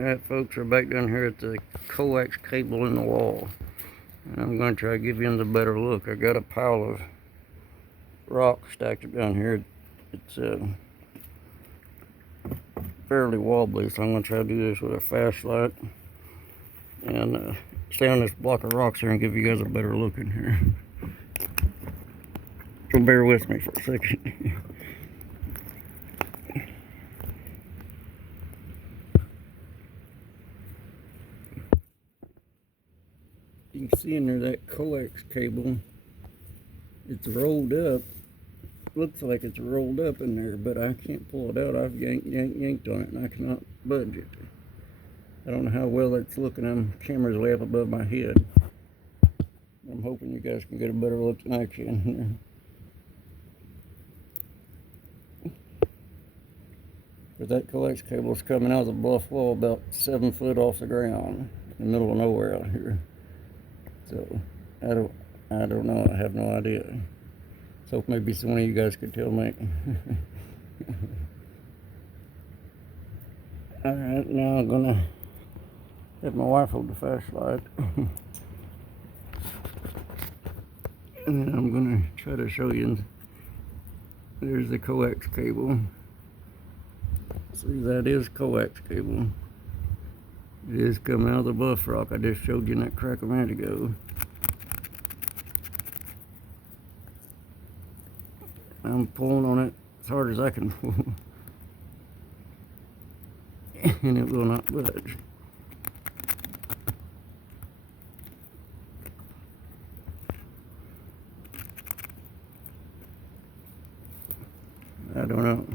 Alright folks, we're back down here at the coax cable in the wall. And I'm going to try to give you a better look. I got a pile of rock stacked up down here. It's fairly wobbly, so I'm going to try to do this with a flashlight. And stay on this block of rocks here and give you guys a better look in here. So bear with me for a second. You can see in there that coax cable, it's rolled up. Looks like it's rolled up in there, but I can't pull it out. I've yanked on it and I cannot budge it. I don't know how well that's looking. Camera's way up above my head. I'm hoping you guys can get a better look than I can. But that coax cable is coming out of the bluff wall about 7 foot off the ground in the middle of nowhere out here. So I don't know. I have no idea. So maybe some of you guys could tell me. Alright, now I'm gonna have my wife hold the flashlight. And then I'm gonna try to show you. There's the coax cable. See, that is coax cable. It is coming out of the bluffrock I just showed you in that crack a minute ago. I'm pulling on it as hard as I can pull. And it will not budge. I don't know.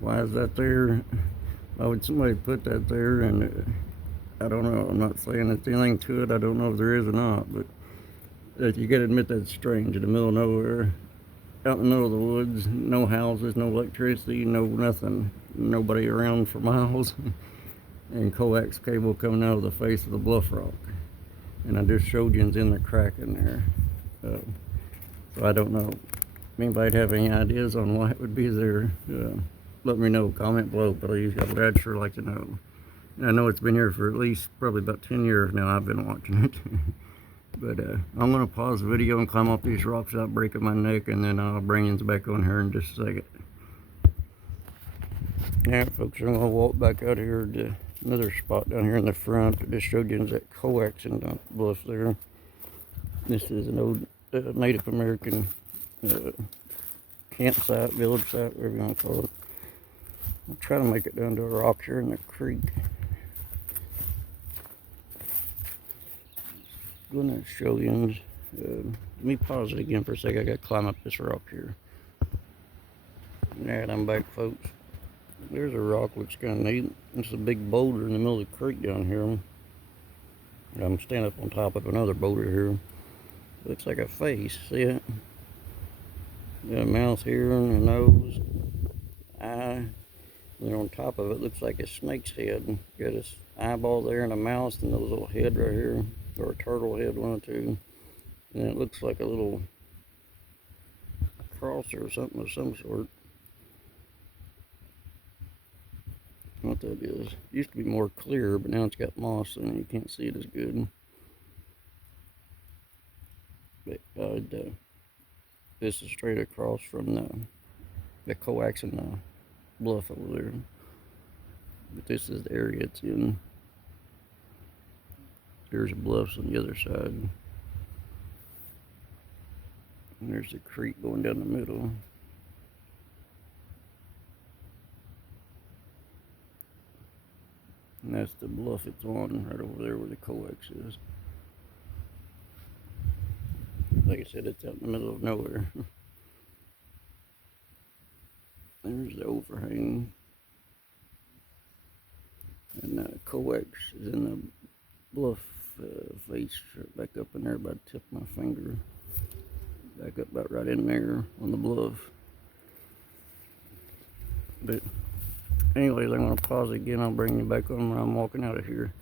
Why is that there? Why would somebody put that there? And I don't know. I'm not saying there's anything to it. I don't know if there is or not. But you gotta admit that's strange. In the middle of nowhere, out in the middle of the woods, no houses, no electricity, no nothing. Nobody around for miles. And coax cable coming out of the face of the bluffrock. And I just showed you it's in the crack in there. So I don't know. If anybody have any ideas on why it would be there, let me know. Comment below, please. I'd sure like to know. And I know it's been here for at least probably about 10 years now. I've been watching it. But I'm going to pause the video and climb up these rocks without breaking my neck, and then I'll bring you back on here in just a second. Alright folks, I'm going to walk back out here to another spot down here in the front. I just showed you that coax in the bluff there. This is an old Native American campsite, village site, whatever you want to call it. I'll try to make it down to a rock here in the creek. I'm going to show you. Let me pause it again for a second. I got to climb up this rock here. Alright, I'm back, folks. There's a rock, looks kind of neat. It's a big boulder in the middle of the creek down here. I'm standing up on top of another boulder here. Looks like a face, see it? Got a mouth here and a nose, eye. And then on top of it looks like a snake's head. Got his eyeball there and a mouth and a little head right here. Or a turtle head, one or two. And it looks like a little cross or something of some sort. What that is. It used to be more clear, but now it's got moss in it. You can't see it as good. But this is straight across from the coax and the bluff over there. But this is the area it's in. There's the bluffs on the other side. And there's the creek going down the middle. And that's the bluff it's on, right over there where the coax is. Like I said, it's out in the middle of nowhere. There's the overhang. And the coax is in the bluff face, back up in there about the tip of my finger. Back up about right in there on the bluff. But anyways, I'm going to pause again. I'll bring you back on when I'm walking out of here.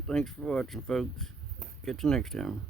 Alright, thanks for watching, folks. Catch you next time.